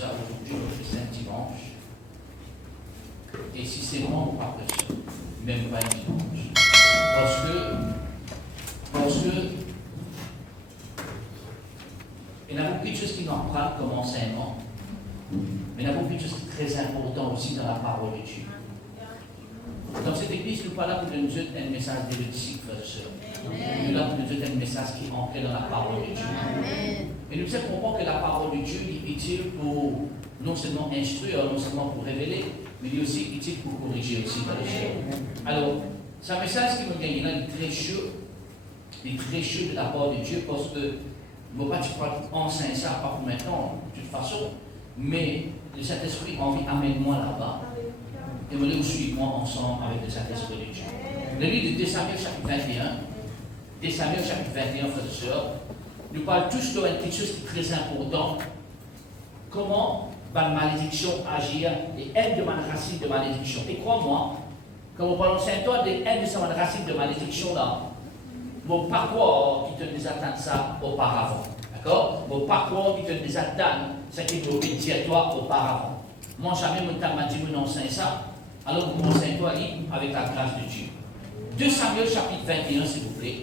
ça, aujourd'hui, on fait 5 dimanches. Et si c'est bon, on parle de ça. Même pas un dimanche. Parce que, il y a beaucoup de choses qui nous apprennent comme enseignement. Mais il y a beaucoup de choses très importantes aussi dans la parole de Dieu. Dans cette église, nous ne sommes pas là pour nous donner un message d'érudique, frères et sœurs. Nous sommes là pour nous donner un message qui est ancré dans la parole de Dieu. Et nous devons comprendre que la parole de Dieu est utile pour non seulement instruire, non seulement pour révéler, mais il est aussi utile pour corriger aussi, frères et sœurs. Alors, c'est un message qui nous gagne là, il est très chaud de la part de Dieu, parce que je ne vais pas dire enseigner ça, pas pour maintenant, de toute façon, mais le Saint-Esprit a envie d'amener-moi là-bas. Et vous allez suivre moi ensemble avec le Saint-Esprit de Dieu. Le livre de 2 Samuel chapitre 21, 2 Samuel chapitre 21, frères et sœurs, nous parle tous de quelque chose qui est très important. Comment la malédiction agir et aide de ma racine de malédiction. Et crois-moi, quand on parle en Saint-Toi de aide de sa racine de malédiction là, mon parcours qui te nous attend ça auparavant. D'accord? Mon parcours qui te nous attend, c'est qui nous dit à toi auparavant. Moi, jamais mon temps m'a dit mon enseigne ça. Alors, vous commencez toi avec la grâce de Dieu. 2 Samuel chapitre 21, s'il vous plaît.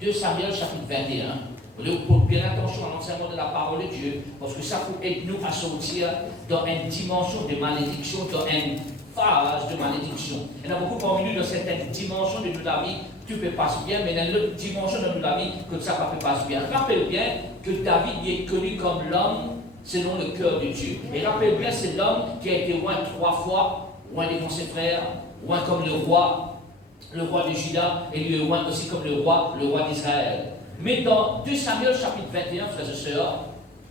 2 Samuel chapitre 21. Vous devez faire bien attention à l'enseignement de la parole de Dieu, parce que ça peut aider nous à sortir dans une dimension de malédiction, dans une phase de malédiction. Il y en a beaucoup parmi nous dans certaines dimensions de notre vie, tu peux passer bien, mais dans l'autre dimension de notre vie, que ça ne peut pas passer bien. Rappelle bien que David est connu comme l'homme selon le cœur de Dieu. Et rappelle bien, c'est l'homme qui a été roi 3 fois, roi devant ses frères, roi comme le roi de Juda, et lui roi aussi comme le roi d'Israël. Mais dans 2 Samuel chapitre 21, frères et sœurs,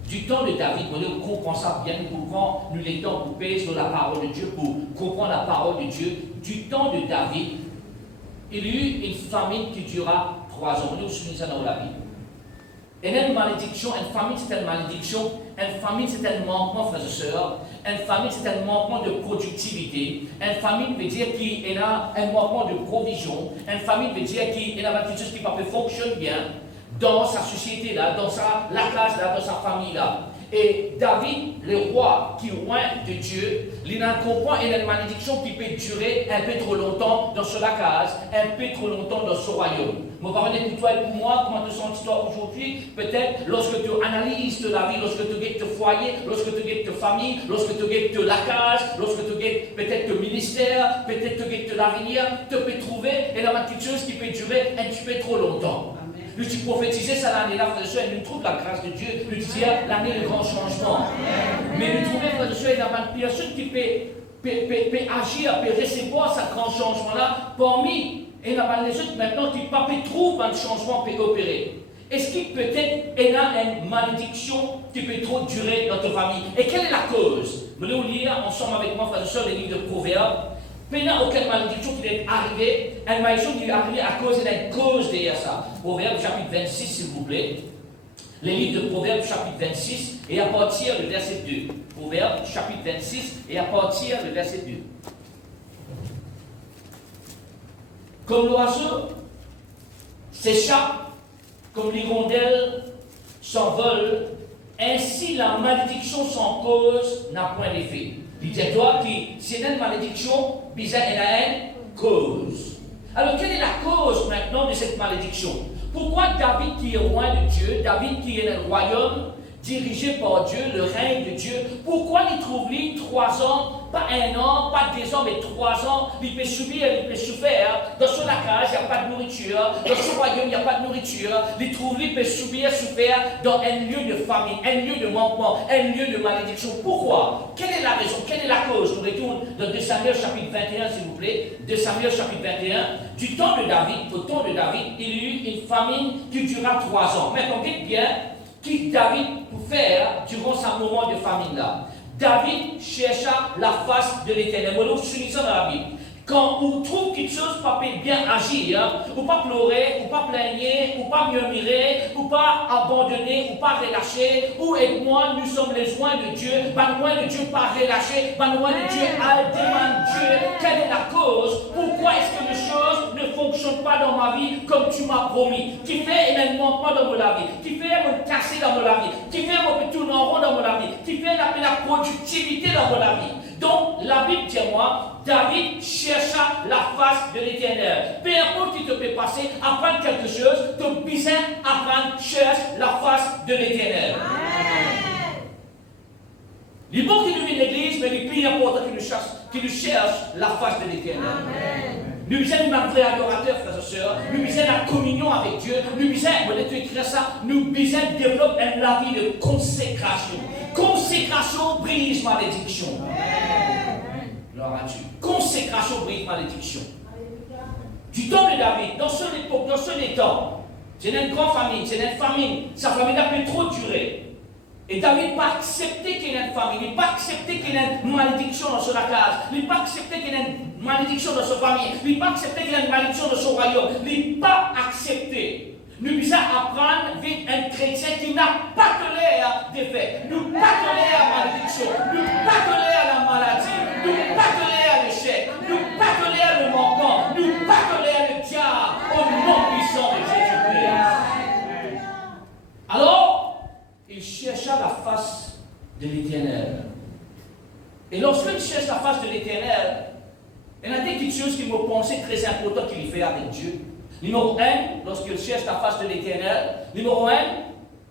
du temps de David, on comprend ça bien, nous pouvons nous les temps pour payer sur la parole de Dieu, pour comprendre la parole de Dieu. Du temps de David, il y eut une famine qui dura 3 ans. Nous souvenons ça dans la Bible. Et une malédiction, une famine c'est une malédiction, une famine c'est un manquement, frères et sœurs, une famine c'est un manquement de productivité, une famine veut dire qu'il y a un manquement de provision, une famine veut dire qu'il y a quelque chose qui ne peut pas fonctionner bien dans sa société là, dans la classe là, dans sa famille là. Et David, le roi qui est loin de Dieu, il comprend une malédiction qui peut durer un peu trop longtemps dans sa case, un peu trop longtemps dans son royaume. Mon parole pour toi et pour moi, comment te sens-tu aujourd'hui? Peut-être lorsque tu analyses la vie, lorsque tu guettes ton foyer, lorsque tu guettes ta famille, lorsque tu guettes la case, lorsque tu guettes peut-être ton ministère, peut-être tu guettes l'avenir, tu peux trouver une petite chose qui peut durer un petit peu trop longtemps. Nous tu prophétisais ça l'année-là, frère et sœur, et nous trouvons la grâce de Dieu, nous disions l'année de grand changement. Mais nous trouvons, frère et sœur, il y a une personne qui peut agir, peut recevoir ce grand changement-là, parmi, et il y a des autres maintenant qui ne peuvent trouver un changement peut opérer. Est-ce qu'il peut-être y a une malédiction qui peut trop durer dans ta famille? Et quelle est la cause? Vous allez lire ensemble avec moi, frère et sœur, les livres de Proverbes. Mais il n'y a aucune malédiction qui est arrivée. Une malédiction qui est arrivée à cause d'une cause derrière ça. Proverbe chapitre 26, s'il vous plaît. Les livres de Proverbe chapitre 26 et à partir du verset 2. Proverbe chapitre 26 et à partir du verset 2. Comme l'oiseau s'échappe, comme l'hirondelle s'envole, ainsi la malédiction sans cause n'a point d'effet. Dis-toi que c'est une malédiction, bizarre, elle a une cause. Alors, quelle est la cause maintenant de cette malédiction? Pourquoi David, qui est roi de Dieu, David qui est dans le royaume, dirigé par Dieu, le règne de Dieu, pourquoi il trouve-lui 3 ans, pas 1 an, pas 2 ans, mais 3 ans, il peut subir, il peut souffrir. Dans son case, il n'y a pas de nourriture. Dans son royaume, il n'y a pas de nourriture. Il trouve, il peut subir, souffrir dans un lieu de famine, un lieu de manquement, un lieu de malédiction. Pourquoi? Quelle est la raison? Quelle est la cause? Nous retournons dans 2 Samuel chapitre 21, s'il vous plaît. 2 Samuel chapitre 21. Du temps de David, au temps de David, il y a eu une famine qui dura 3 ans. Mais comprenez bien, qui David peut faire durant ce moment de famine-là? David chercha la face de l'Éternel. Nous soulignons ça dans la Bible. Quand on trouve quelque chose, pas bien agir, ou pas pleurer, ou pas plaigner, ou pas murmurer, ou pas abandonner, ou pas relâcher, ou aide-moi, nous sommes les joints de Dieu, ben loin de Dieu, pas relâcher, ben loin de Dieu, demande Dieu, quelle est la cause, pourquoi est-ce que les choses ne fonctionnent pas dans ma vie comme tu m'as promis, qui fait un manquement dans ma vie, qui fait me casser dans ma vie, qui fait me tourner en rond dans ma vie, qui fait la productivité dans ma vie. Donc, la Bible dit à moi, David chercha la face de l'Éternel. Peu importe qui te peut passer, apprendre quelque chose, ton besoin apprendre, cherche la face de l'Éternel. Il est bon qu'il nous vienne l'église, mais il est plus important qu'il nous cherche la face de l'Éternel. Nous besoin d'un vrai adorateur, frères et sœurs. Nous besoin de la communion avec Dieu. Nous besoin, vous allez écrire ça, nous besoin de développer la vie de consécration. Consécration brise malédiction. Gloire à Dieu. Consécration brise malédiction. Du temps de David, dans son époque, dans son temps, c'est une grande famille, c'est une famille. Sa famille n'a pas trop duré. Et David n'a pas accepté qu'il y ait une famille, il n'a pas accepté qu'il y ait une malédiction dans sa case, il n'a pas accepté qu'il y ait une malédiction dans sa famille, il n'a pas accepté qu'il y ait une malédiction dans son royaume, il n'a pas accepté. Nous devons apprendre vite un chrétien qui n'a pas toléré des faits, nous pas toléré à la malédiction, nous pas toléré à la maladie, nous pas toléré à l'échec, nous pas toléré à le manquement, nous pas toléré à le diable, au nom puissant de Jésus-Christ. Alors, il chercha la face de l'Éternel. Et lorsqu'il cherche la face de l'Éternel, il y a des petites choses qui me pensaient très importantes qu'il fait avec Dieu. Numéro 1, lorsqu'il cherche la face de l'Éternel. Numéro 1,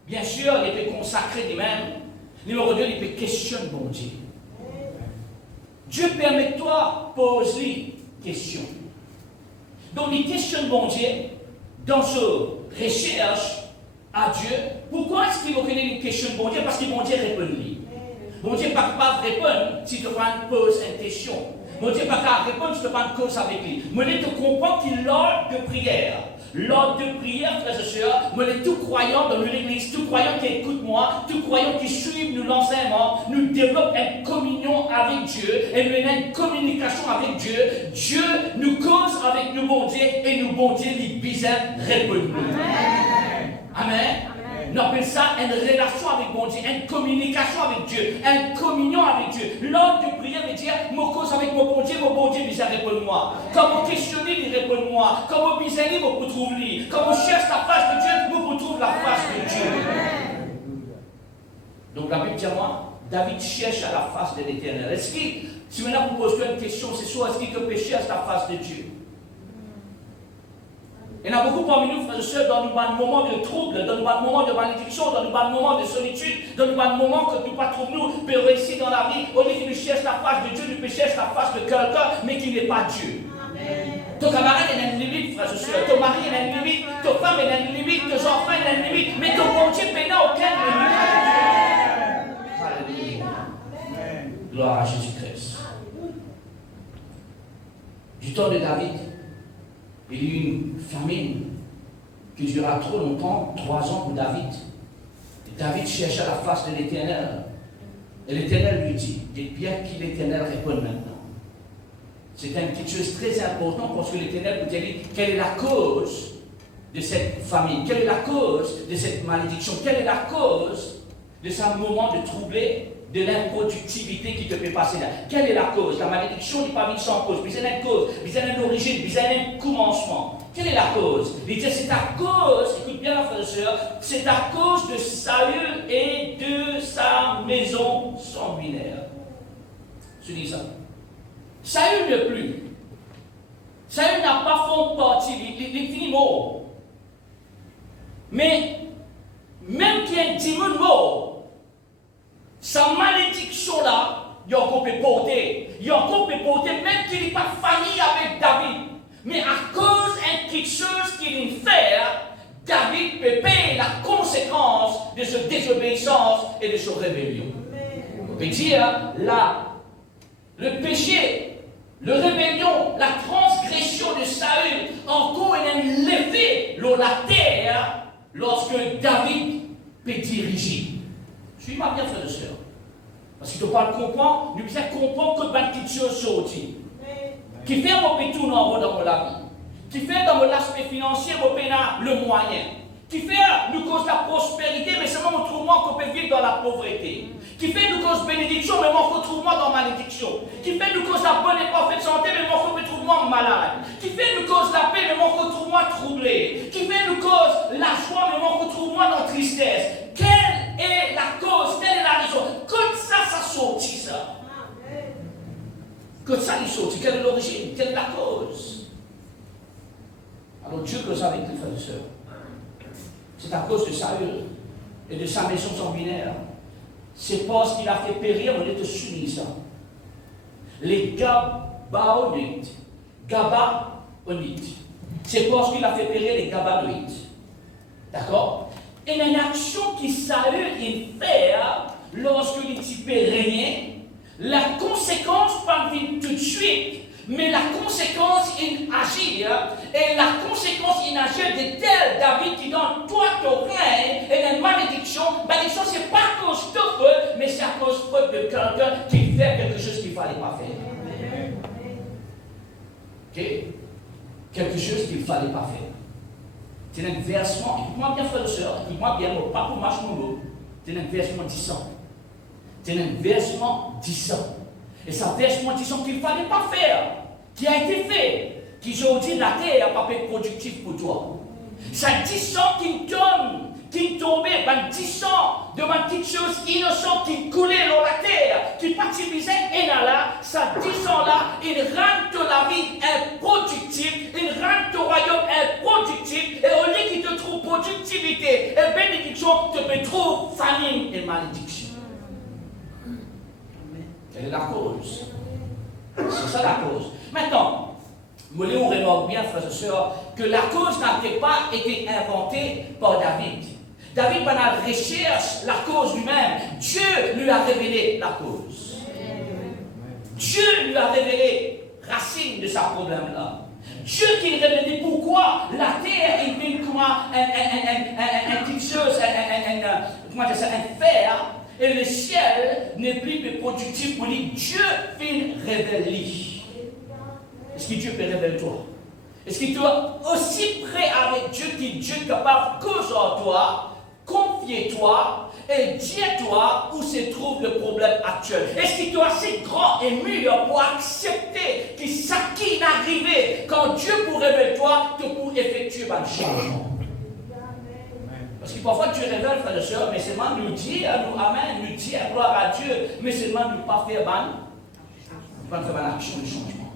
bien sûr, il peut consacrer lui-même. Numéro 2, il peut questionner bon Dieu. Dieu permet-toi poser question. Donc, il questionne bon Dieu dans sa recherche à Dieu. Pourquoi est-ce qu'il reconnaît une question de bon Dieu? Parce que bon Dieu répond lui. Bon Dieu ne peut pas répondre si tu poses une question. Bon Dieu ne peut pas répondre si tu prends une cause avec lui. Mais tu comprends qu'il est l'ordre de prière. L'ordre de prière, frères et sœurs, moi, tout croyant dans l'église, tout croyant qui écoute moi, tout croyant qui suit nous l'enseignement, nous développons une communion avec Dieu, et nous avons une communication avec Dieu. Dieu nous cause avec nous, bon Dieu, et nous, bon Dieu, les bizarres répondent. Amen. Nous appelons ça une relation avec bon Dieu, une communication avec Dieu, une communion avec Dieu. L'ordre de prière veut dire, je cause avec mon bon Dieu bizarre répond-moi. Quand je questionne, il répond-moi. Quand je bizarre, je me trouve lui. Quand je cherche la face de Dieu, je me trouve la face de Dieu. Donc la Bible dit à moi, David cherche à la face de l'Éternel. Est-ce que, si maintenant vous posez une question, c'est soit est-ce qu'il te cherche la face de Dieu? Il y en a beaucoup parmi nous, frères et sœurs, dans un moment de trouble, dans un moment de malédiction, dans un moment de solitude, dans un moment que nous ne trouvons nous peut réussir dans la vie, au lieu qu'il nous cherche la face de Dieu, nous cherche la face de quelqu'un, mais qui n'est pas Dieu. Amen. Ton camarade a une limite, frères et sœurs. Ton mari a une limite, ta femme a une limite, tes enfants ont une limite, mais ton bon Dieu n'a aucune limite. Alléluia. Gloire à Jésus-Christ. Du temps de David, il y a eu une famine qui dura trop longtemps, 3 ans pour David. Et David chercha la face de l'Éternel. Et l'Éternel lui dit, dites bien que l'Éternel répond maintenant. C'est une petite chose très importante parce que l'Éternel vous dit quelle est la cause de cette famine, quelle est la cause de cette malédiction, quelle est la cause de ce moment de troublé, de l'improductivité qui te fait passer là. Quelle est la cause? La malédiction n'est pas mise sans cause. Puis c'est une cause, puis c'est une origine, puis c'est un commencement. Quelle est la cause? Il dit c'est à cause, écoute bien frères et sœurs, c'est à cause de Saül et de sa maison sanguinaire. Je dis ça. Saül ne plus. Saül n'a pas fait partie, il est fini mort. Mais, même qu'il y ait 10 000 morts, sa malédiction là, il y a encore pu porter. Il y a encore pu porter, même qu'il n'est pas famille avec David. Mais à cause de quelque chose qu'il fait, David peut payer la conséquence de sa désobéissance et de sa rébellion. On peut dire, le péché, la rébellion, la transgression de Saül, encore il a levé la terre lorsque David peut diriger. Suis-moi bien, frère et sœur. Parce que tu ne peux pas comprendre, nous devons comprendre que une petite chose sortie. qui fait mon tourner en haut dans mon vie, qui fait dans mon aspect financier, mon le moyen, qui fait nous cause la prospérité, mais seulement mon trouve-moi qu'on peut vivre dans la pauvreté, qui fait nous cause bénédiction, mais mon retrouve-moi dans malédiction, qui fait nous cause la bonne et parfaite santé, mais mon retrouve-moi malade, qui fait nous cause la paix, mais mon retrouve-moi troublé, qui fait nous cause la joie, mais mon retrouve-moi dans tristesse. Quelle est la cause? Quelle est la raison? Quand ça sortit ça? Quand ça il sortit, quelle est l'origine? Quelle est la cause? Alors Dieu cause avec les frères et sœurs. C'est à cause de Saül et de sa maison sanguinaire. C'est parce qu'il a fait périr, on est soumis ça. Les Gabaonites. C'est parce qu'il a fait périr les Gabaonites. D'accord? Et une action qui Saül il fait lorsque il peut régner, la conséquence pas venir tout de suite. Mais la conséquence, il agit, et la conséquence, il agit de tel David qui donne toi ton règne et une malédiction. Malédiction, ce n'est pas à cause de feu, mais c'est à cause de quelqu'un qui fait quelque chose qu'il ne fallait pas faire. Ok? Quelque chose qu'il ne fallait pas faire. C'est un versement, écoute-moi bien, frère et soeur, écoute-moi bien, pas pour marcher mon mot. C'est un versement 10 ans. C'est un versement 10 ans. Et ça versement 10 ans qu'il ne fallait pas faire, qui a été fait, qui aujourd'hui la terre n'a pas été productive pour toi. Ça 10 ans qui tombe, qui tombait, 10 ans de ma petite chose innocente qui coulait dans la terre, qui participait et là, ça 10 ans là, il rend la vie improductive, il rend ton royaume improductif, et au lieu qu'il te trouve productivité et bénédiction, tu te trouves famine et malédiction. Quelle est la cause? C'est ça la cause. Maintenant, on remarque bien, frères et sœurs, que la cause n'a pas été inventée par David. David, pendant la recherche, la cause lui-même, Dieu lui a révélé la cause. Dieu lui a révélé la racine de sa problème-là. Dieu qui révélé pourquoi la terre est devenue comme un quelque chose, un fer. Et le ciel n'est plus productif pour lui. Dieu fait révéler. Est-ce que Dieu peut révéler toi? Est-ce que tu es aussi prêt avec Dieu que Dieu est capable de causer en toi, confier-toi et dire-toi où se trouve le problème actuel? Est-ce que tu es assez grand et mûr pour accepter que ça qui est arrivé quand Dieu pour révéler toi, que pour effectuer un changement? Parce que parfois Dieu révèle, frères et sœurs, mais seulement nous dit, nous amen, nous dit à gloire à Dieu, mais seulement nous pas faire une action de changement.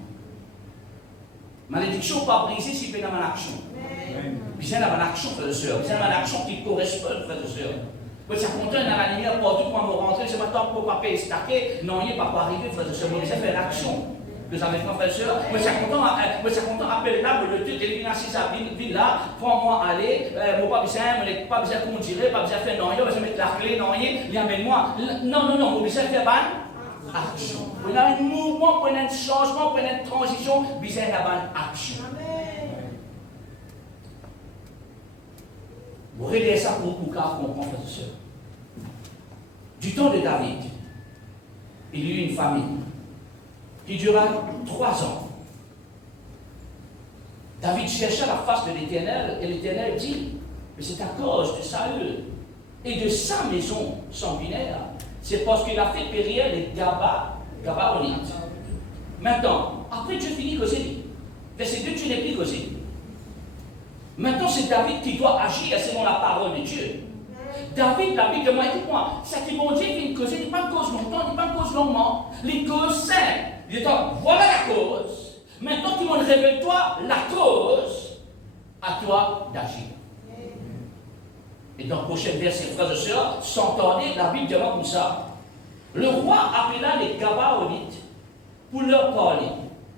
Malédiction pas brisée si pas une action. Puis c'est une action, frères et sœurs, c'est une action qui correspond, frères et sœurs. Mais ça compte dans la lumière pour tout le monde rentrer, c'est maintenant pour pas payer stacker, non, il n'est pas arrivé, frères et sœurs, mais ça fait une action. Que ça m'est frère et sœur, mais c'est content appeler là, le Dieu d'élimination, ça vient là, prends-moi aller, moi pas besoin qu'on dirait, pas besoin de faire non, je vais mettre la clé, non, il amène-moi. Non, moi besoin de faire bonne action. Pour un mouvement, pour un changement, pour une transition, besoin de bonne action. Vous regardez ça pour comprendre, frère et sœur. Du temps de David, il y eut une famine qui dura 3 ans. David chercha la face de l'Éternel, et l'Éternel dit, mais c'est à cause de Saül et de sa maison sanguinaire. C'est parce qu'il a fait périr les Gabaonites. Maintenant, après Dieu finit causer. Verset 2, Dieu n'est plus causé. Maintenant, c'est David qui doit agir selon la parole de Dieu. David, la Bible, écoute-moi, ça qui bon Dieu fait une cause, il n'est pas une cause longtemps, il n'est pas une cause longuement, les causes simples. Il dit, voilà la cause. Maintenant, tout le monde révèle-toi la cause, à toi d'agir. Et dans le prochain verset, frères et sœurs, s'entendez, la Bible demande comme ça. Le roi appela les Gabaonites pour leur parler.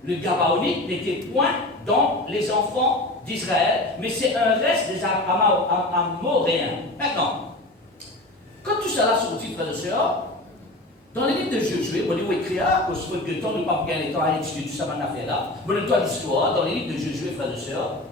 Le Gabaonite n'était point dans les enfants d'Israël, mais c'est un reste des Amoréens. Maintenant, quand tout cela sortit, frères et sœurs, dans les livres de Josué, on va écrire, parce que le temps ne pas gagner le temps à étudier tout ça, affaire là. Bon, le temps d'histoire, dans les livres de Josué, frères et sœurs,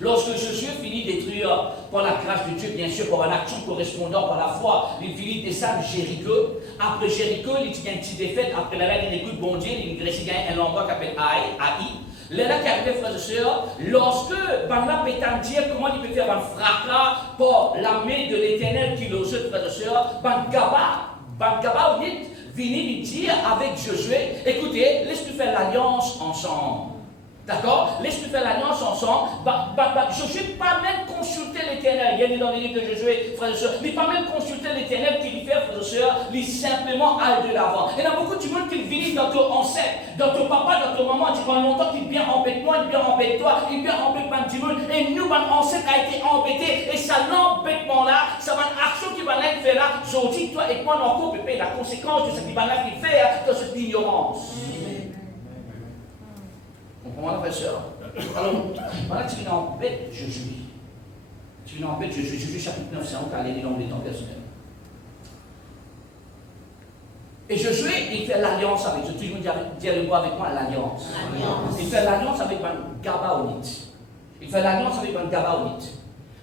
Lorsque Josué finit de détruire par la grâce de Dieu, bien sûr, par une action correspondante par la foi, il finit de descendre Jéricho. Après Jéricho, il y a une petite défaite. Après la reine, il écoute bon Dieu, il gagne un endroit qui s'appelle Haï. Là qui arrive, frères et sœurs, lorsque Bana peut dire comment il peut faire un fracas pour l'armée de l'Éternel qui le jette, frères et sœurs, Gaba vient dire avec Josué, écoutez, laisse-nous faire l'alliance ensemble. D'accord? Laisse-nous faire l'alliance ensemble. Josué n'a pas même consulté l'Éternel. Il y a dans les livres de Josué, frères et sœurs. Il n'a pas même consulté l'Éternel qui lui fait, frères et sœurs, il simplement aller de l'avant. Il y a beaucoup de monde qui vient dans ton ancêtre, dans ton papa, dans ton maman, qui pendant longtemps qu'il vient embêter moi, il vient embêter toi, il vient embêter ma petit monde. Et nous, notre ancêtre a été embêté. Et ça, l'embêtement-là, ça va une action qui va faire là. Je dis, toi et moi, on peut payer la conséquence de ce qu'il va faire dans cette ignorance. Comment frère et sœur? Alors, voilà, tu viens en bête, Josué. Tu viens en bête, Josué, chapitre 9, c'est un cas, les noms des temps personnels. Et Josué, il fait l'alliance avec, tout le monde dit le mot avec moi, l'alliance. Il fait l'alliance avec un Gabaonite. Il fait l'alliance avec un Gabaonite.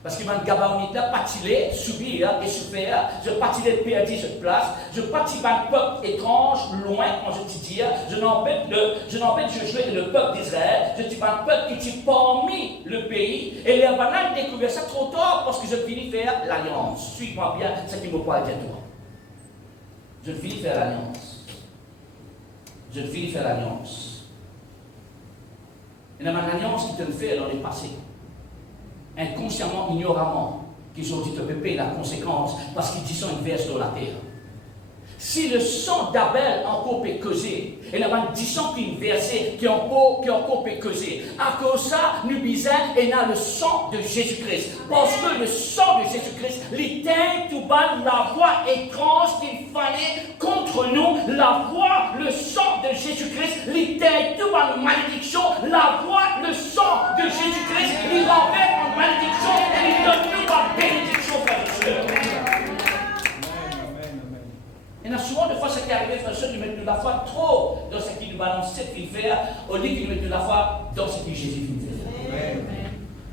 Parce que un Gabaonite là, partilé, subir et souffert, je partilé perdu cette place, je partis un peuple étrange, loin, quand je te dis, je n'embête Josué et le peuple d'Israël, je dis un peuple qui est parmi le pays, et les bananes découvert ça trop tard parce que je finis faire l'alliance. Suis-moi bien, ce qui me parle à toi. Je finis faire l'alliance. Je finis faire l'alliance. Il y a une alliance qui te fait dans le passé. Inconsciemment, ignoramment, qu'ils ont dit te payer la conséquence parce qu'ils disent une verse dans la terre. Si le sang d'Abel encore peut causer, et là, il dit qu'une versée qui encore peut causer, à cause de ça, nous disons, et là, le sang de Jésus-Christ. Parce que le sang de Jésus-Christ, l'éteint tout bas la voix étrange qu'il fallait contre nous, la voix, le sang de Jésus-Christ, l'éteint tout bas la malédiction, la voix, le sang de Jésus-Christ, il renverse une malédiction et il donne nous la bénédiction, frères et sœurs. Il y en a souvent des fois ce qui est arrivé, frère et sœur, de mettre de la foi trop dans ce qui nous balance cette qu'il fait, au lieu de mettre de la foi dans ce que Jésus fait.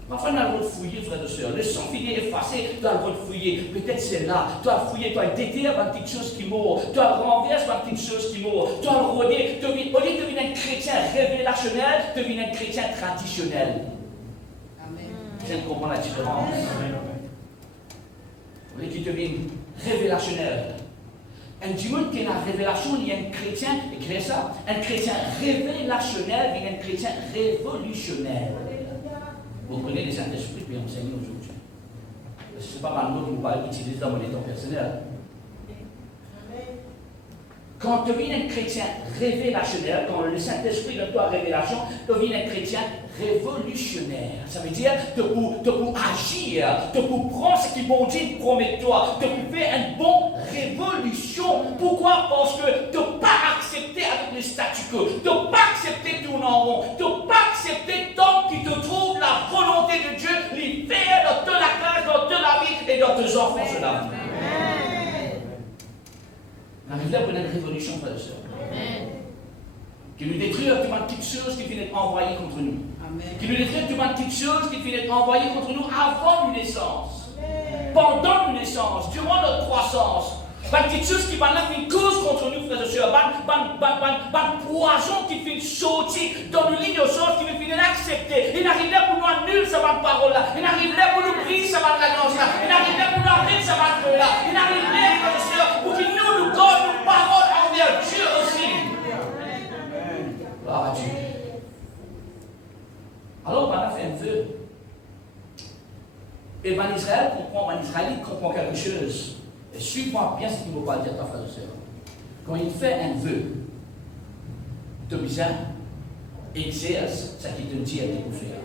Parfois, on a le droit de fouiller, frère et sœur. Le sang fini effacé, tu as le droit de fouiller. Peut-être c'est là. Tu as fouillé, tu as déterré une petite chose qui mord. Tu as renversé une petite chose qui mord. Tu as rodé. Au lieu de devenir un chrétien révélationnel, tu deviens un chrétien traditionnel. Amen. Je comprends la différence. Au lieu que tu deviens révélationnel. Un dimanche qui est la révélation, il y a un chrétien, écrivez ça, un chrétien révélationnel, il y a un chrétien révolutionnaire. Vous connaissez les Saint-Esprit qui enseignent aujourd'hui. Ce n'est pas mal mot que vous parlez d'utiliser dans mon état personnel. Quand tu deviens un chrétien révélationnel, quand le Saint-Esprit donne toi révélation, tu deviens un chrétien révolutionnaire. Ça veut dire que pour agir, que pour prendre ce qui bon Dieu promet toi, que pour faire une bonne révolution. Pourquoi? Parce que tu n'as pas accepté avec le statu quo, tu n'as pas accepté tourner en rond, tu n'as pas accepté tant qu'il te trouve la volonté de Dieu, les faire dans toute la classe, dans toute la vie et dans tes enfants sur la vie. On arrive là pour une révolution, frère et sœur. Qui nous détruit tout une petite chose qui finit envoyée contre nous. Amen. Qui nous détruit tout une petite chose qui finit envoyée contre nous avant notre naissance. Amen. Pendant notre naissance, durant notre croissance. Une petite chose qui va une cause contre nous, frères et sœurs. Un poison qui finit sortir dans nos lignes de choses qui nous finit accepter. Il n'arrive là pour nous annuler cette parole-là. Il n'arrive là pour nous briser cette alliance-là. Il n'arrive là pour nous arrêter cette parole-là. Il n'arrive là, frères et sœurs, pour qu'il nous donne nos paroles envers Dieu aussi. Gloire à Dieu. Alors, on a fait un vœu. Et Israélite comprend quelque chose. Et suis-moi bien ce qu'il me parle de ta frère et sœur. Quand il fait un vœu, Tobisa exerce ce qu'il te dit à te faire.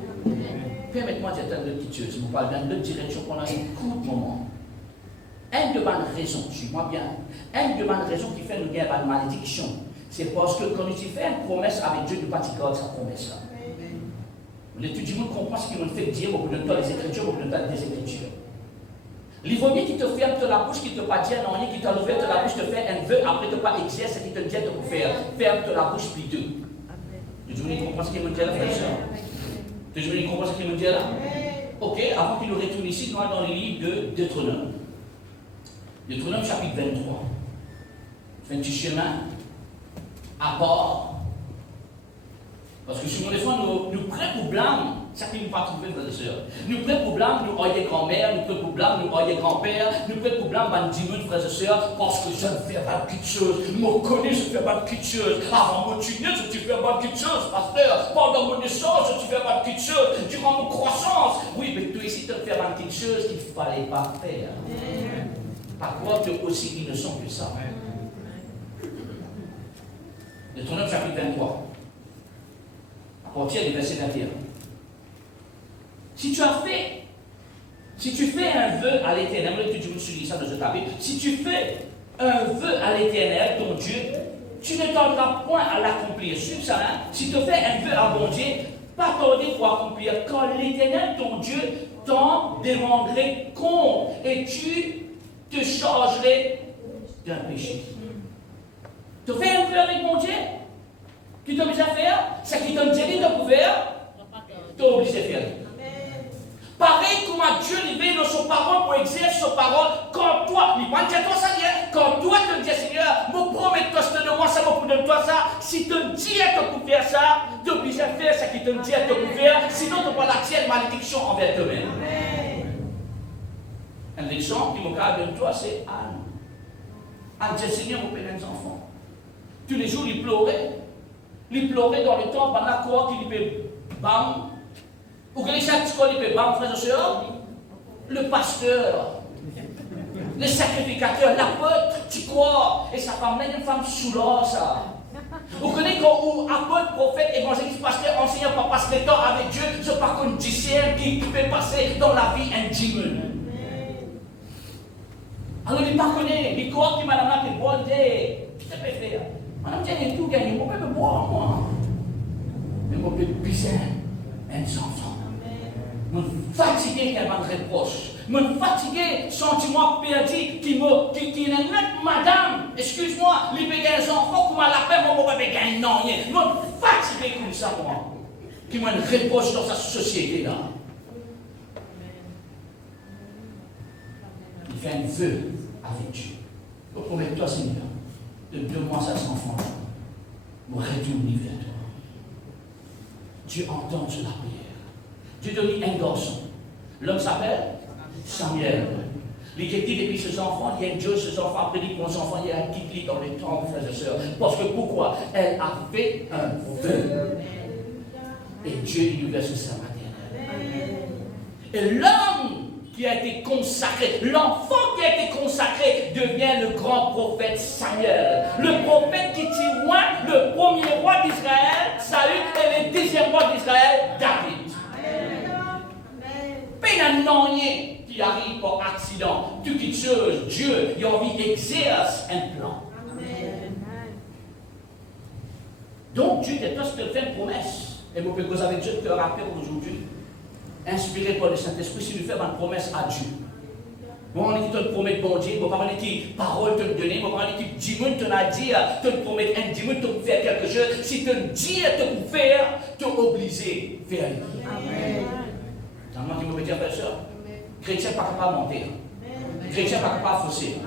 Permettez-moi de dire une petite chose. Je vous parle dans l'autre direction pendant un court moment. Une de bonnes raisons, suis-moi bien, une de bonnes raisons qui fait nous gagner une malédiction, c'est parce que quand nous faisons une promesse avec Dieu, nous ne pas garder sa promesse-là. Tout le monde comprend ce qu'il nous fait dire au bout de temps les Écritures, au bout de temps des Écritures. L'ivronie qui te ferme la bouche, qui ne te pas dire non, qui t'a ouvert la bouche, te fait un vœu, après te pas exercer, qui te dit de faire. Ferme la bouche plutôt. Je vous comprends ce qu'il me dit, la frère. Je me comprends ce qu'il me dit là? Ok, avant qu'il nous retourne ici, nous allons dans les livres de Deutéronome. Deutéronome chapitre 23. Fait un petit chemin à part. Parce que souvent des fois, nous prêts pour blâme, ça qui nous pas trouvé, frères et sœurs. Nous prêts pour blâme, nous ayons des grands-mères, nous prêts pour blâme, nous ayons des grands-pères, nous prêts pour blâme, nous disons, frères et sœurs, parce que je ne fais pas de petites choses. Moi, je connais, je ne fais pas de petites choses. Avant mon tunnel, je ne fais pas de petites choses, pasteur. Pendant mon naissance, je ne fais pas de petites choses. Durant mon croissance. Oui, mais toi ici, tu ne fais pas de petites choses qu'il ne fallait pas faire. Par quoi tu es aussi innocent que ça. Deutéronome chapitre 23. À partir du verset 21. Si tu fais un vœu à l'Éternel, que tu me suis ça dans ce chapitre, si tu fais un vœu à l'Éternel, ton Dieu, tu ne tarderas point à l'accomplir. Sur ça, hein? Si tu fais un vœu à bon Dieu, pas tarder pour accomplir, car l'Éternel, ton Dieu, t'en demanderait compte, et tu te chargerais d'un péché. Tu fais un vœu avec mon Dieu, tu t'es obligé à faire, ce qui t'a dit de pouvoir, tu es obligé de faire. Pareil comme Dieu libère dans son parole pour exercer son parole, quand toi, il va dire toi ça vient, quand toi te dis Seigneur, me promets-toi, je te demande ça, me donne-toi ça, si tu te dis à te faire ça, tu es obligé de faire ce qui te dit à te faire, sinon tu n'as pas la tienne malédiction envers toi-même. La malédiction qui me garde de toi, c'est Anne. Anne dit Seigneur, mon père, les enfants. Tous les jours, il pleurait. Il pleurait dans le temps pendant quoi qu'il peut bam. Ou que les chaque il peut bam, frères et sœurs. Le pasteur, le sacrificateur, l'apôtre, tu crois. Et sa femme, même une femme sous l'or, ça. Vous connaissez quand apôtre, prophète, évangéliste, pasteur, enseignant, pas passer le temps avec Dieu, je ne pas qu'on discerne qui peut passer dans la vie intime. Alors il ne pas connaît, il croit que madame a fait bon Dieu. Qu'est-ce que tu peux faire? Madame, tiens, tout gagné, mon père me boire, moi. Mais mon père bizarre, un enfant. Je suis fatigué qu'elle m'en reproche. Je suis fatigué, sentiment perdu, qui est une madame, excuse-moi, il peut gagner un enfant, comme à la paix, mon père peut gagner non, je suis fatigué comme ça, moi. Qui me reproche dans sa société-là. Il fait un vœu avec Dieu. Je promets toi, Seigneur, de 2 mois à cet enfant-là, me retourner vers toi. Dieu entend sur la prière. Dieu donne un garçon. L'homme s'appelle Samuel. Il est dit depuis ses enfants, il y a Dieu, ses enfants, après dit mon enfant, il y a un petit dans les temps, frères et sœurs. Parce que pourquoi? Elle a fait un vœu. Et Dieu lui verse sa maternelle. Et l'homme qui a été consacré, l'enfant qui a été consacré devient le grand prophète Samuel. Le prophète qui tire loin le premier roi d'Israël, Saül, et le deuxième roi d'Israël, David. Peine qui arrive par accident, toute chose, Dieu, il a envie exerce un plan. Donc Dieu déteste de faire une promesse. Et vous pouvez avec Dieu te rappeler aujourd'hui. Inspiré par le Saint-Esprit, si nous faisons une promesse à Dieu. Bon, on dit que tu te promets de bon Dieu, on parle de parole te donner, on parle de 10 minutes, tu as dit, tu te promets un 10 minutes, tu faire quelque chose. Si tu te dis te faire, tu es obligé de faire. Amen. Dans le monde, tu me dire, frère, soeur, chrétien pas capable de monter. Chrétien pas capable de fausser.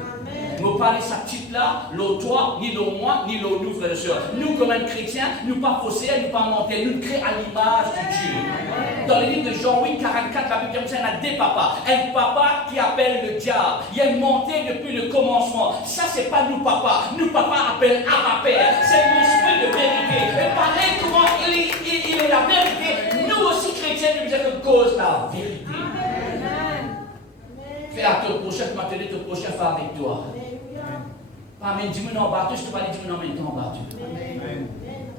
Nous parlons de sa petite là, l'eau toi, ni l'eau moi, ni l'eau nous, frères et sœurs. Nous, comme un chrétien, nous pas fausser, nous pas monter, nous créons à l'image de Dieu. Dans le livre de Jean 8, 44, la Bible dit qu'il y a 2 papas. Un papa qui appelle le diable. Il y a une montée depuis le commencement. Ça, c'est pas nous papa. Nous papa appelle Abba Père. C'est l'esprit de vérité. Et pareil, comment il est la vérité. Nous aussi, chrétiens, nous disons que cause la vérité. Fais à ton prochain, matin, ton prochain, fais avec toi. Pas même 10 minutes en bateau, je te parle 10 minutes en même temps en bateau.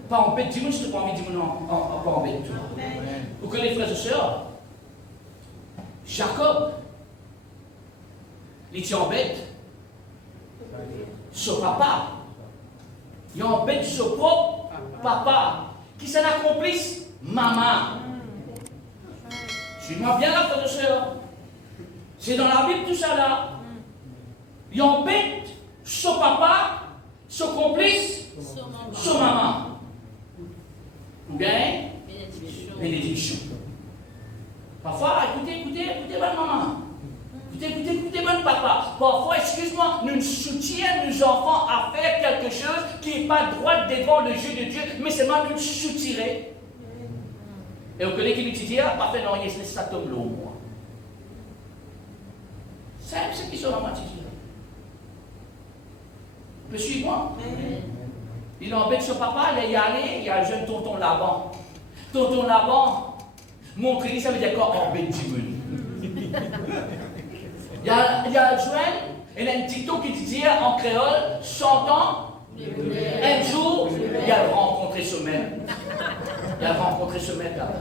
Pas en bête 10 minutes, je te parle 10 minutes en bête toi. Vous connaissez les frères et sœurs? Jacob, il était en bête. Son papa, il embête son propre papa. Qui s'en accomplisse? Maman. Suis-moi bien là, frères et sœurs. C'est dans la Bible tout ça là. Il embête son papa, son complice, son maman. Ou bien bénédiction. n'est pas droite devant le jeu de Dieu, mais c'est mal une soutirée. Et vous connaissez qui nous dit, pas fait non, il y a ça tombe l'eau, moi. C'est ce qui sont la moitié. Vous suivez moi? Il embête son papa, il est allé, il y a le jeune tonton Laban. Tonton Laban, montrez-lui, ça veut dire quoi? Embête Dieu. Il y a le Joël, il y a un TikTok qui dit en créole, 100 ans, un jour, il a rencontré ce maître. Il a rencontré ce maître là.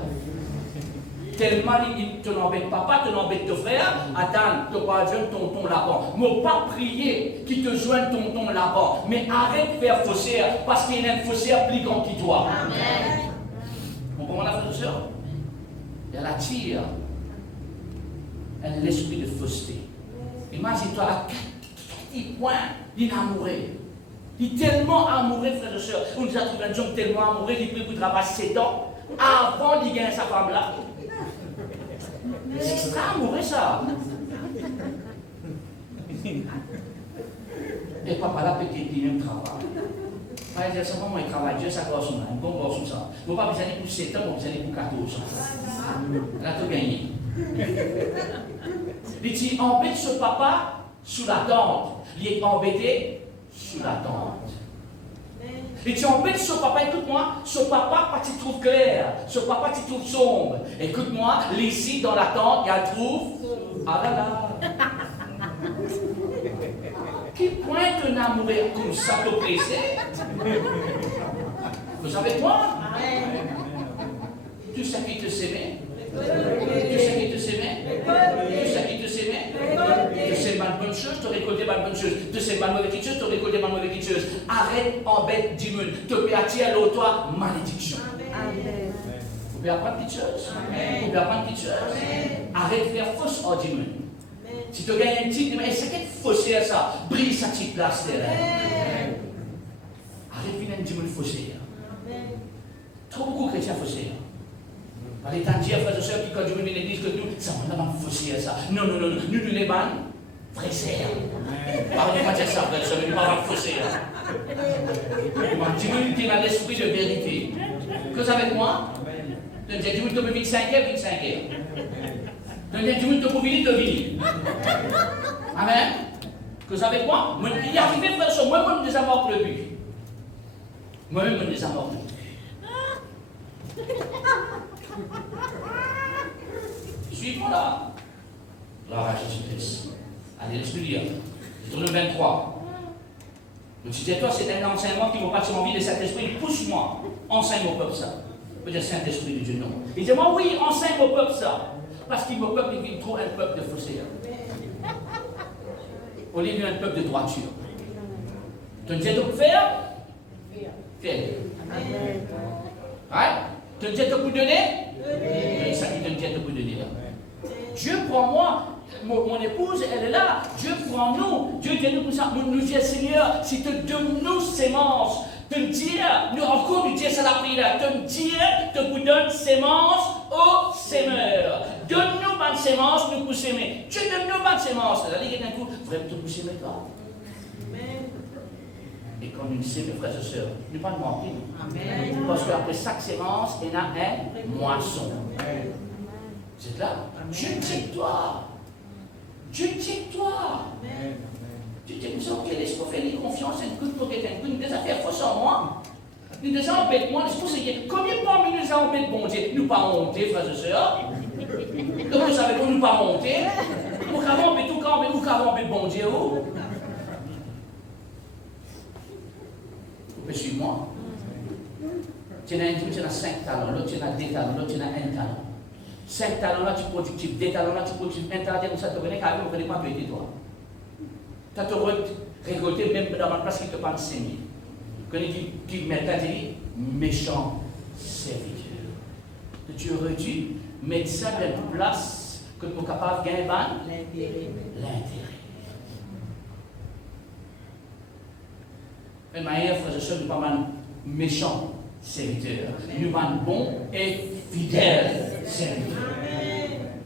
Tellement il te l'embête papa, te l'embête ton frère, attends, tu vas joindre tonton là-bas. Ne pas prier qui te joigne tonton là-bas, mais arrête de faire faussaire, parce qu'il y a un faussaire plus grand que toi. Amen. Vous comprenez, frère et soeur? Il y a la tire, l'esprit de fausseté. Imagine-toi là, 4 points, il est amoureux. Il est tellement amoureux, frère et soeur. On nous a trouvé un homme tellement amoureux, il peut travailler 7 ans avant de gagner sa femme là. C'est extra amoureux ça. Et papa là peut-être il même travail. Par exemple, ça maman il travaille, Dieu ça garçon là, un bon garçon ça. Vous pas besoin pour 7 ans, vous besoin pour 14 ans. Là tu gagné. Il dit embête ce papa sous la tente. Il est embêté sous la tente. Et tu embêtes ce papa, écoute-moi, ce papa, pas tu trouves clair, ce papa, tu trouves sombre. Écoute-moi, ici, dans la tente, il y a trouve. Ah là là. Qui pointe un amoureux comme ça te précède? Vous savez quoi? Tu sais qui te s'aimait? Tu sais qui te s'aimait? Tu sais qui te s'aimait? Tu sais mal bonne chose, tu récoltes mal bonne chose. Tu sais mal mauvaise chose, tu récoltes mal mauvaise chose. Arrête, embête, dis-moi. Tu peux attirer l'autre toi, malédiction. Vous pouvez apprendre petite chose. Vous pouvez apprendre petite chose. Arrête de faire fausse, oh dis-moi. Si tu gagnes un titre, mais c'est qu'être faussé à ça. Brille sa petite place derrière. Arrête de venir dis-moi faussé. Trop beaucoup de chrétiens faussés. Par les temps de frères et sœurs qui, quand je viens à l'église, que nous, ça m'a pas faussé à ça. Non, nous les bannes, frères et sœurs. Pardon, pas dire ça, frères et sœurs, nous ne pas faussé. Dis-moi qu'il a l'esprit de vérité. Que ça avec moi? Dis-moi que tu peux vivre 5 heures, 25 heures. Dis-moi que tu peux vivre, tu vis. Amen. Que ça avec moi? Il y a arrivé, frères et sœurs, moi-même, des amours le but. Moi-même, des amours le but. Suis-moi là. Gloire à Jésus-Christ. Allez, laisse-nous lire. Deutéronome 23. Donc, si toi, c'est un enseignement qui m'a pas envie de Saint-Esprit, pousse-moi. Enseigne au peuple ça. Peut-être Saint-Esprit de Dieu, non. Il dit, moi, oui, enseigne au peuple ça. Parce qu'il me peuple, il trouve un peuple de faussaires. Au lieu d'un peuple de droiture. Tu me dis de faire? Fais-le. Ouais? Tu me dis de vous donner? C'est ça qui te dit de vous donner là. Dieu prend moi, mon épouse, elle est là. Dieu prend nous. Dieu dit nous pour ça. Nous dit, Seigneur, si tu donnes nous sémences, tu me dis, nous encore nous disons ça la prière, tu me dis, tu vous donnes sémences aux sémeurs. Donne-nous bonnes sémences, nous pour s'aimer. Tu donnes-nous bonnes sémences. La Ligue d'un coup, vraiment, tu pour s'aimer toi. Et quand nous sait, mes frères et sœurs, ne pas nous mentir. Parce qu'après chaque sémence, il y a un moisson. C'est là. Dieu dit toi. Dieu dit toi. Tu te dis, ok, laisse-moi faire les confiances, une goutte pour quelqu'un, une des affaires fausses en moi. Nous des embêtes, moi, laisse-moi essayer. Combien parmi nous embêtes, bon Dieu, nous pas monter, frères et sœurs? Comment vous savez qu'on nous pas monter? Nous avons embêté tout quand, mais nous avons embêté, bon Dieu. Suis-moi. Tu as 5 talents, l'autre tu as 2 talents, l'autre tu as 1 talent. 5 talents là tu es productif, 2 talents là tu es productif, 1 talent comme ça, tu connais qu'à on ne connaît pas péter toi. Tu as récolté même dans ma place qui te parle saigner. Connais qui met ta dit méchant serviteur. Tu aurais dû mettre ça dans une place que tu es capable de gagner l'intérêt. Mais manière, frères et sœurs, nous pas mal méchants serviteurs. Nous sommes bons et fidèles serviteurs.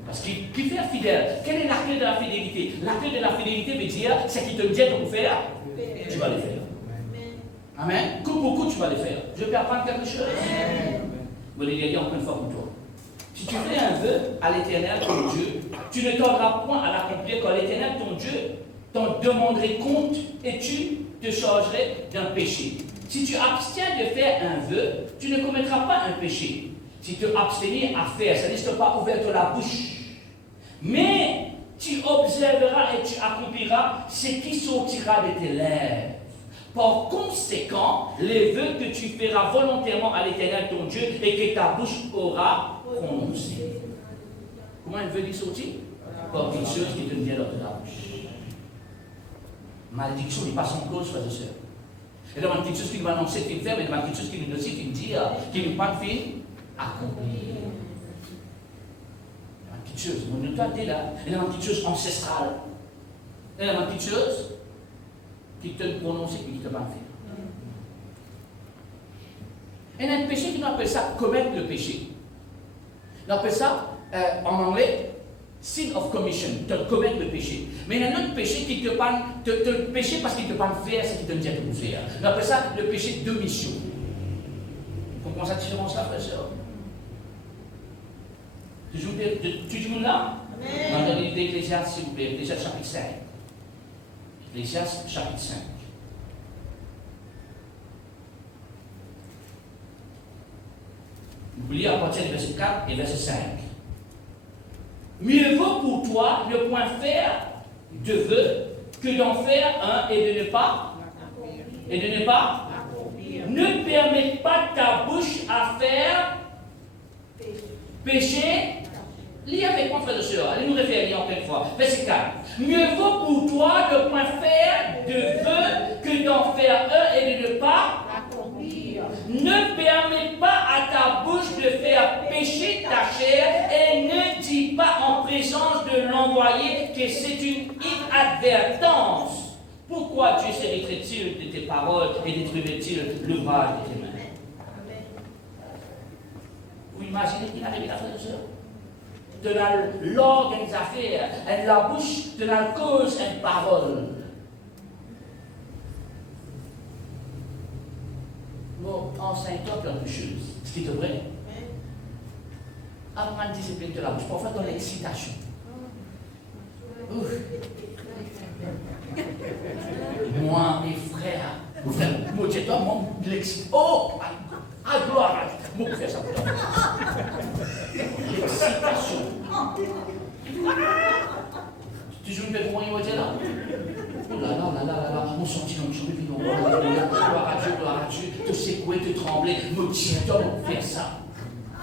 Parce qu'il fait fidèle. Quelle est la clé de la fidélité? La clé de la fidélité veut dire, c'est qu'il te dit de vous faire, tu vas le faire. Amen. Que beaucoup tu vas le faire. Je peux apprendre quelque chose. Vous allez dire encore une fois pour toi. Si tu fais un vœu à l'Éternel, ton Dieu, tu ne t'auras point à l'accomplir quand l'Éternel, ton Dieu, t'en demanderait compte et tu te chargerais d'un péché. Si tu abstiens de faire un vœu, tu ne commettras pas un péché. Si tu abstiens à faire, ça ne reste pas ouvert la bouche. Mais tu observeras et tu accompliras ce qui sortira de tes lèvres. Par conséquent, les vœux que tu feras volontairement à l'Éternel ton Dieu et que ta bouche aura prononcé. Comment un vœu dit sortir? Par quelque chose qui te vient dans ta bouche. Malédiction n'est pas sans cause, frères et sœurs. Et là, il y a quelque chose qui nous annoncer, qui nous fait, mais il y a quelque chose qui nous aussi, qui nous dit, qui nous pas fait accomplir. Il y a une petite chose, on nous a dit là, il y a une petite chose ancestrale. Il y a une petite chose qui te prononce et qui te va faire. Il y a un péché qui nous appelle ça commettre le péché. On appelle ça, en anglais, sin of commission, te commettre le péché. Mais il y a un autre péché qui te parle, te péché parce qu'il te parle faire ce qu'il te dit de faire. On appelle ça le péché d'omission. Vous comprenez cette différence-là, frère et sœur? Tu là? Dans le livre d'Ecclésiaste, s'il vous plaît, Ecclésiaste chapitre 5. Ecclésiaste chapitre 5. Vous lisez à partir du verset 4 et verset 5. Mieux vaut pour toi ne point faire de vœux que d'en faire un et de ne pas. Et de ne pas. Ne permets pas ta bouche à faire péché. Lis avec moi, frère et sœur. Allez nous référer encore une fois. Verset 4. Mieux vaut pour toi ne point faire de vœux que d'en faire un et de ne pas. Ne permets pas à ta bouche de faire pécher ta chair et ne dis pas en présence de l'envoyé que c'est une inadvertance. Pourquoi Dieu s'hériterait-il de tes paroles et détruirait-il l'ouvrage de tes mains? Vous imaginez qu'il arrive à frère et sœur? De la langue et des affaires, et de la bouche, de la cause et de parole. Bon, enseigne-toi quelque chose. Ce qui est vrai. Apprends la discipline de la bouche. Parfois dans l'excitation. Moi, mes frères, moi, dis-toi, moi, l'excitation. Oh, à gloire à Dieu. Moi, fais ça pour toi. L'excitation. Tu joues une belle pour moi, là? Oh là là, on sentit dans le jour, puis on gloire à Dieu, te secouer, te trembler, me tiens-toi pour faire ça.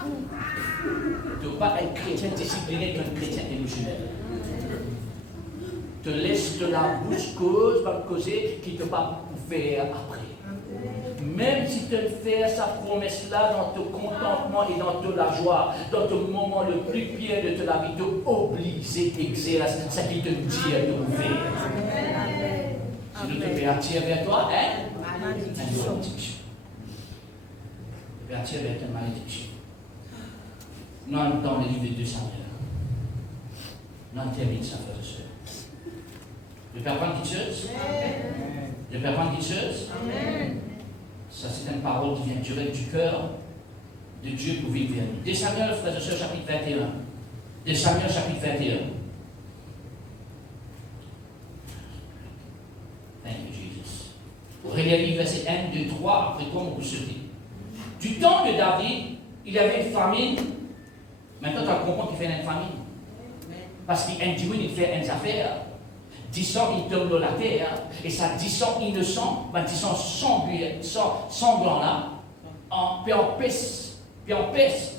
Tu ne dois pas être chrétien discipliné qu'un chrétien émotionnel. Te laisse de la bouche cause, va causer, qui te va faire après. Même si tu fais sa promesse-là dans ton contentement et dans toute la joie, dans ton moment le plus pire de ta vie, de obliger d'exercer ce qui te dit de faire. Si nous te attire vers toi, une malédiction. Te attire vers une malédiction. Non, dans le livre de 2 Samuel. Non, termine ça, frère et sœur. Je peux apprendre quelque chose? Je peux apprendre quelque chose? Amen. Ça, c'est une parole qui vient direct du cœur de Dieu pour vivre vers nous. 2 Samuel, frères et sœurs, chapitre 21. 2 Samuel, chapitre 21. Thank you, Jesus. Vous relire verset 1, 2, 3, après quoi on peut sauter. Du temps de David, il y avait une famine. Maintenant, tu as compris qu'il fait une famine. Parce qu'Indiwin, il fait une affaire. 10 ans, il tombe dans la terre, et ça 10 ans innocent, 10 ans sanglant là, puis on pèse,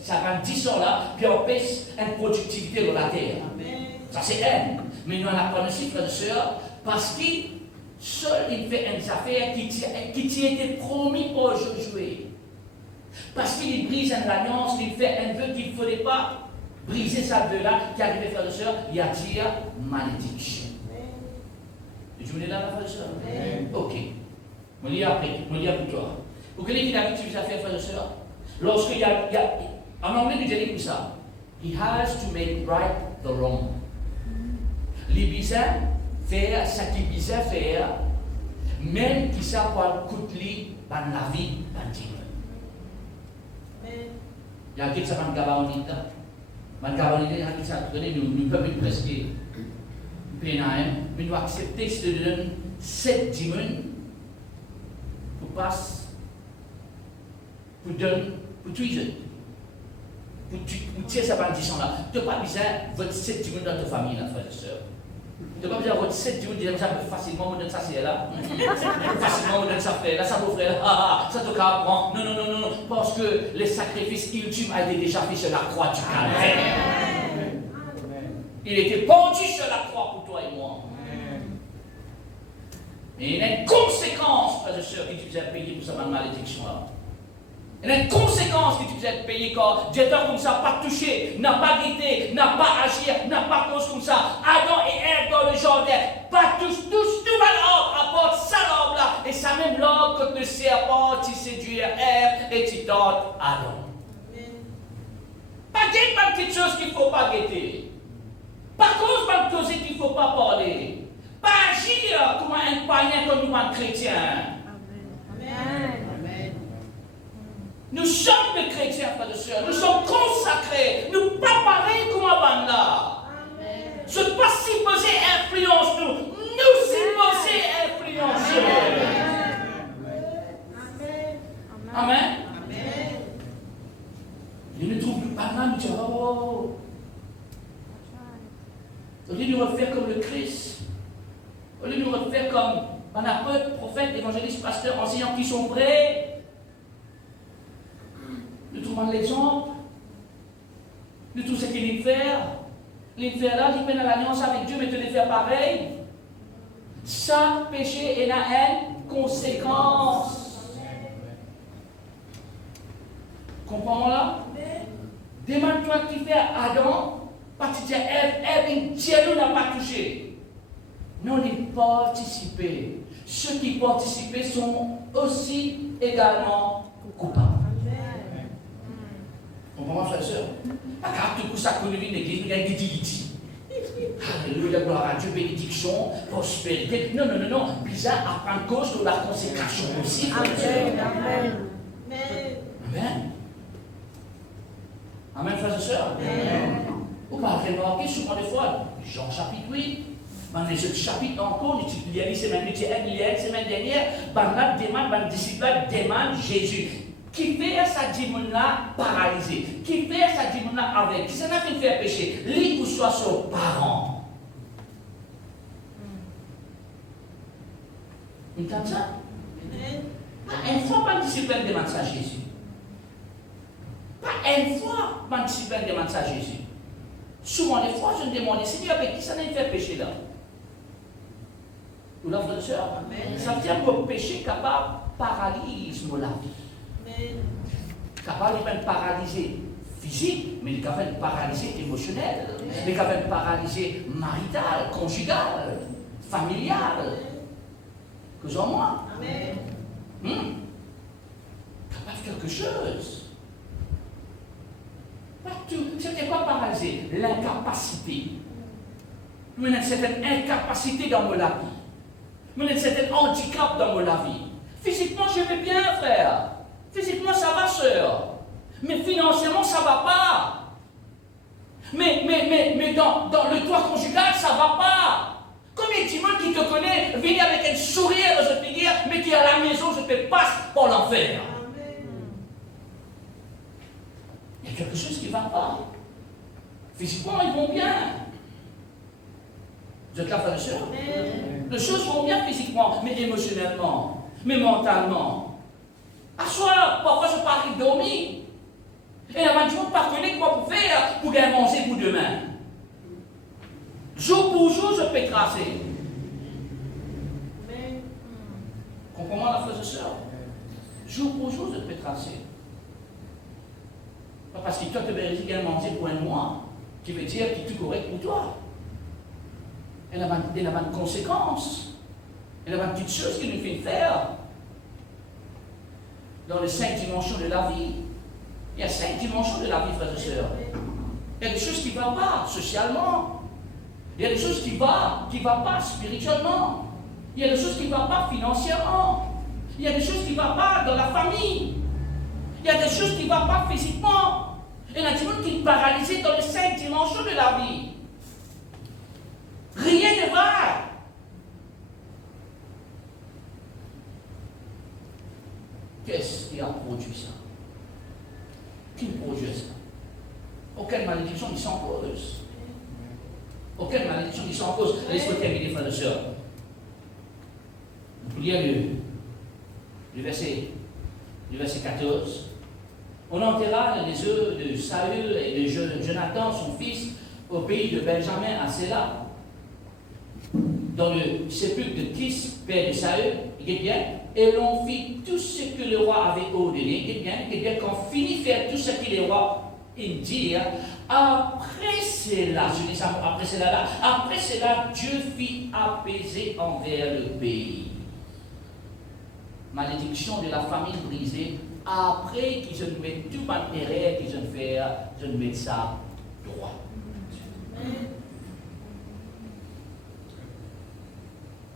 ça va 10 ans là, puis on pèse une productivité dans la terre. Ça c'est elle. Mais nous en apprenons aussi, frères et sœurs, parce qu'il seul il fait une affaire qui t'y était promis pour jouer. Parce qu'il brise une alliance, il fait un vœu qu'il ne faudrait pas briser sa vœu là, qui arrive, frères et sœurs, il y a malédiction. Tu me dis là, frère et sœur? Ok. Je lis après, je lis pour toi. Vous connaissez qu'il a dit que tu as fait, frère et sœur? Lorsqu'il y a. En anglais, il dit comme ça. He has to make right the wrong. Les bizarres faire ce qui est bizarre faire, même qui ça va coûter par la vie, par Dieu. Il y a quelque chose qui va nous dire. Nous peuvent presque mais nous accepter que tu donnes 7 dimanches pour passer, pour donner, pour tout dire. Pour tirer sa bénédiction là. Tu n'as pas besoin de votre 7 dimanches dans ta famille, là, frères et sœurs. Tu n'as pas besoin de votre 7 dimanches, ça peut facilement me donner ça, c'est là. Facilement me donner ça, frère. Là, ça mon frère. Ça te apprendre. Non. Parce que le sacrifice ultime a été déjà fait sur la croix du Calvaire. Il était pendu sur la croix pour toi et moi. Et il y a une conséquence, frères et sœurs, que tu faisais payer pour sa malédiction là. Il y a une conséquence que tu faisais payer quand Dieu t'a comme ça, pas touché, n'a pas guetté, n'a pas agi, n'a pas cause comme ça. Adam et Ève dans le jardin, pas tous, tout mal l'arbre, apporte ça l'arbre là. Et ça même l'arbre que le serpent, tu séduis Ève et tu tentes Adam. Pas guetter pas de petites choses qu'il ne faut pas guetter. Par cause pas de choses qu'il ne faut pas parler. Pas agir comme un païen comme nous un chrétien. Amen. Nous sommes des chrétiens, frères et sœurs. Nous sommes consacrés. Nous ne sommes pas pareils comme avant là. Ce n'est pas supposé influencer nous. Nous supposés influencer. Amen. Je ne trouve pas mal. Je dis, oh. Au lieu de nous refaire comme le Christ, au lieu de nous refaire comme un apôtre, prophète, évangéliste, pasteur, enseignants qui sont prêts, nous trouvons l'exemple, nous trouvons ce qu'il veut faire. Il fait là, il met dans l'alliance avec Dieu, mais tu les fais pareil. Chaque péché est là une conséquence. Comprends-moi là? Demande-toi qui fait Adam. Parce que Ève, Dieu nous n'a pas touché. Nous avons participé. Ceux qui participaient sont aussi également coupables. Comprends-moi, frère et sœur? Pas grave, tout ça qu'on vit dans l'église, il y a des guidi. Alléluia, gloire à Dieu, bénédiction, prospérité. Non. Bizarre, à prendre cause de la consécration aussi. Amen. Amen, frères et sœurs. Vous parlez remarquer souvent des fois, Jean chapitre 8, dans les autres chapitres encore, il y a une semaine dernière, Banat demande, disciple demande Jésus. Qui fait ça dit là paralysé, qui fait ça dit là avec, qui s'en a fait faire pécher, lui ou soit son parent. Vous entendez ça? Pas une fois, pas un disciple demande ça à Jésus. Pas une fois, pas un disciple demande ça à Jésus. Souvent, des fois, je me demande, Seigneur, avec qui ça n'a fait pécher là? Vous l'avez dit, ça veut dire que le péché capable paralyse la vie. Capable de paralyser physique, mais il est capable de paralyser émotionnel, il est capable de paralyser marital, conjugal, familial. Que en moi? Capable de quelque chose. Pas tout. C'était quoi paralyser? L'incapacité. Il y a une certaine incapacité dans ma vie. Il y a un certain handicap dans ma vie. Physiquement, je vais bien, frère. Physiquement, ça va, sœur. Mais financièrement, ça ne va pas. Mais dans le toit conjugal, ça ne va pas. Combien de gens qui te connaissent viennent avec un sourire, je peux dire, mais qui à la maison, je te passe pour l'enfer. Il y a quelque chose qui ne va pas. Physiquement, ils vont bien. Vous êtes là, frère et sœur? Les choses vont bien physiquement, mais émotionnellement, mais mentalement. À soir, parfois je parie dormir. Et la du monde ne connaît quoi pour faire pour gagner manger pour demain. Jour pour jour, je peux tracer. Comprends-moi, la frère et sœur? Jour pour jour, je peux tracer. Pas parce que toi, tu veux gagner manger pour un mois, qui veut dire qu'il est tout correct pour toi. Il y a une conséquence. Il y a une petite chose qui nous fait faire. Dans les 5 dimensions de la vie. Il y a 5 dimensions de la vie, frères et sœurs. Il y a des choses qui ne vont pas socialement. Il y a des choses qui ne vont pas spirituellement. Il y a des choses qui ne vont pas financièrement. Il y a des choses qui ne vont pas dans la famille. Il y a des choses qui ne vont pas physiquement. Il y a des gens qui sont paralysés dans les 5 dimensions de la vie. Rien ne va. Qu'est-ce qui a produit ça? Qui produit ça? Aucune malédiction n'y s'en cause. Aucune malédiction n'y s'en cause. Laisse-moi terminer, frères et sœurs. Vous lire le verset 14. On enterra les œufs de Saül et de Jonathan, son fils, au pays de Benjamin à Séla, dans le sépulcre de Kis, père de Saül, et l'on fit tout ce que le roi avait ordonné, et bien qu'on finit de faire tout ce que le roi dit, après cela, Dieu fit apaiser envers le pays. Malédiction de la famille brisée, après qu'ils ont mis tout l'intérêt qu'ils ont fait, ils ont mis ça droit.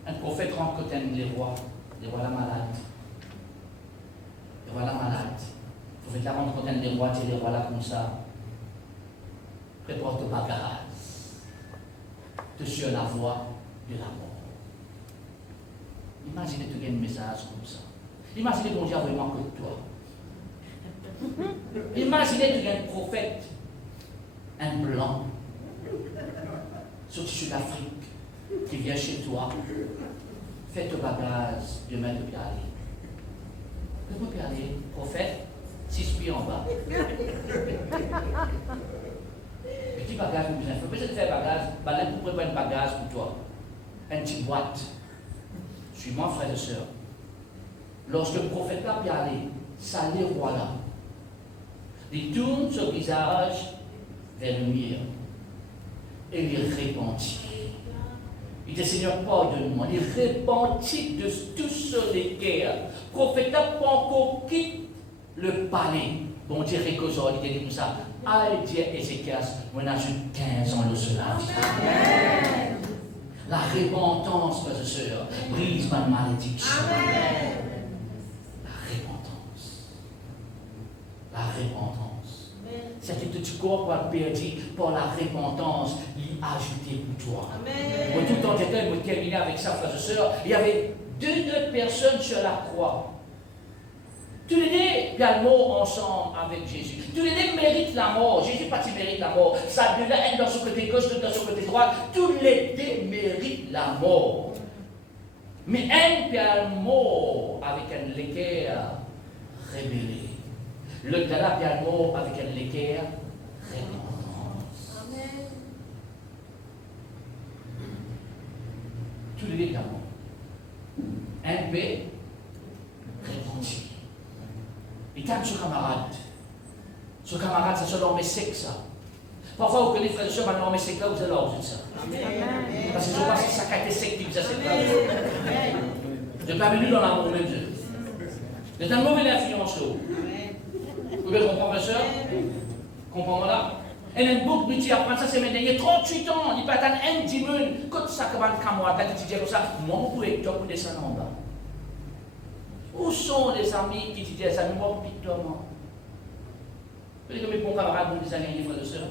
Un prophète rencontre les rois la malade. Les rois la malade. Le prophète la rencontre les rois, et les rois là comme ça. Prépare ton bagage. Te sur la voie de la mort. Imaginez tout un message comme ça. Imaginez qu'on dit vraiment que toi. Imaginez tout un prophète, un blanc, sur l'Afrique, qui vient chez toi. Fais ton bagage, demain de bien aller. Comment bien aller, prophète, 6 pieds en bas. Petit bagage, vous avez peut-être faire un bagage, vous préparez un bagage pour toi. Une petite boîte. Suis-moi, frères et sœurs. Lorsque le prophète a bien aller, ça les rois là. Il tourne son visage vers le mur et il répandit. Il dit, Seigneur, pardonne-moi. Il répandit de tout sur les guerres. Le prophète n'a pas encore quitté le palais. Bon Dieu, il dit comme ça. Allez, Dieu, Ézéchias, on ajoute 15 ans de cela. Amen. La repentance, frères et sœurs, brise ma malédiction. Amen. La repentance. C'est que tu crois qu'on perdu par la repentance, il a ajouté pour toi. Amen. Tout en détail, je vais terminer avec ça, frères et sœurs. Il y avait deux personnes sur la croix. Tous les deux la mort ensemble avec Jésus. Tous les deux méritent la mort. Jésus pas mérite la mort. Ça de là, un dans son côté gauche, l'autre dans son côté droit. Tous les deux méritent la mort. Mais un est mort avec un l'équerre révélé. L'autre là est mort avec un l'équerre repentance. Amen. Tous les deux sont morts. Un paix repenti. Il calme ce camarade. Ce camarade, ça se l'homme sec, ça. Parfois, vous connaissez, frères et sœurs, maintenant, l'homme sec là, vous allez leur dire ça. Amen. Parce que je vois que ça a été sec qui vous a sec là. Je n'ai pas venu dans l'amour même Dieu. Vous êtes une mauvaise influence. Vous pouvez comprendre, frères et sœurs? Comprenez-moi là? Et il y a beaucoup de métiers à prendre ça, c'est maintenant. Il y a 38 ans, il peut attendre un dimanche. Quand ça commence à camarade, là, qui dit comme ça, moi, vous pouvez être pour descendre en bas. Où sont les amis qui disent ça? Nous morts pitoiement. Vous voyez comme mes bons camarades vont des années, frères et sœurs.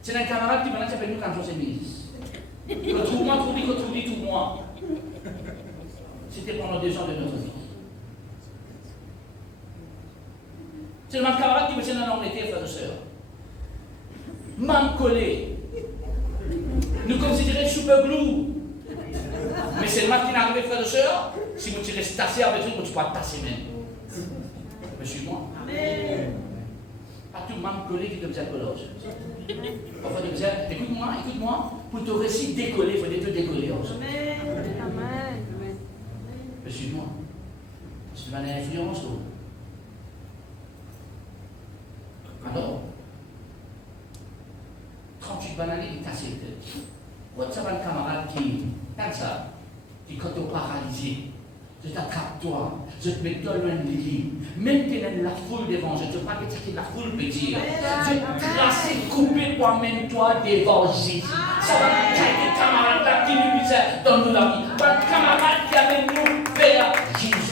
C'est un camarade qui maintenant s'appelle nous quand José Mise. Retrouve-moi, trouve-moi. C'était pendant 2 ans de notre vie. C'est le même camarade qui me dit non, on était frères et sœurs. Même collé. Nous considérons super glue. Mais c'est le mal qui n'arrive, frères et sœurs. Si vous tirez tasser avec lui, vous ne pouvez pas tasser même. Mais suis-moi. Amen. Pas tout le monde collé qui te faisait coller. Parfois, tu me disais, écoute-moi, pour te récit décoller, il faut te décoller. Amen. Mais suis-moi. C'est une influence. Alors, 38 bananes, il tasse. Quand ça va un camarade qui, comme ça, qui quand tu es paralysé, je t'attrape toi, je te mets dans le lit, même tu es dans la foule devant, je ne sais pas que la foule peut dire, je te trace et couper toi-même toi devant Jésus. Ça va être des camarades qui nous disaient dans nos amis, des camarades qui avaient nous vers Jésus.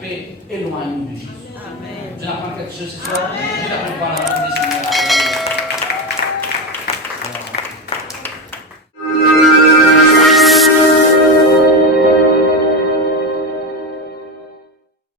paix éloigne-nous de Jésus. Amen. Je n'apprends quelque chose ce soir. Je n'apprends pas la parole du Seigneur.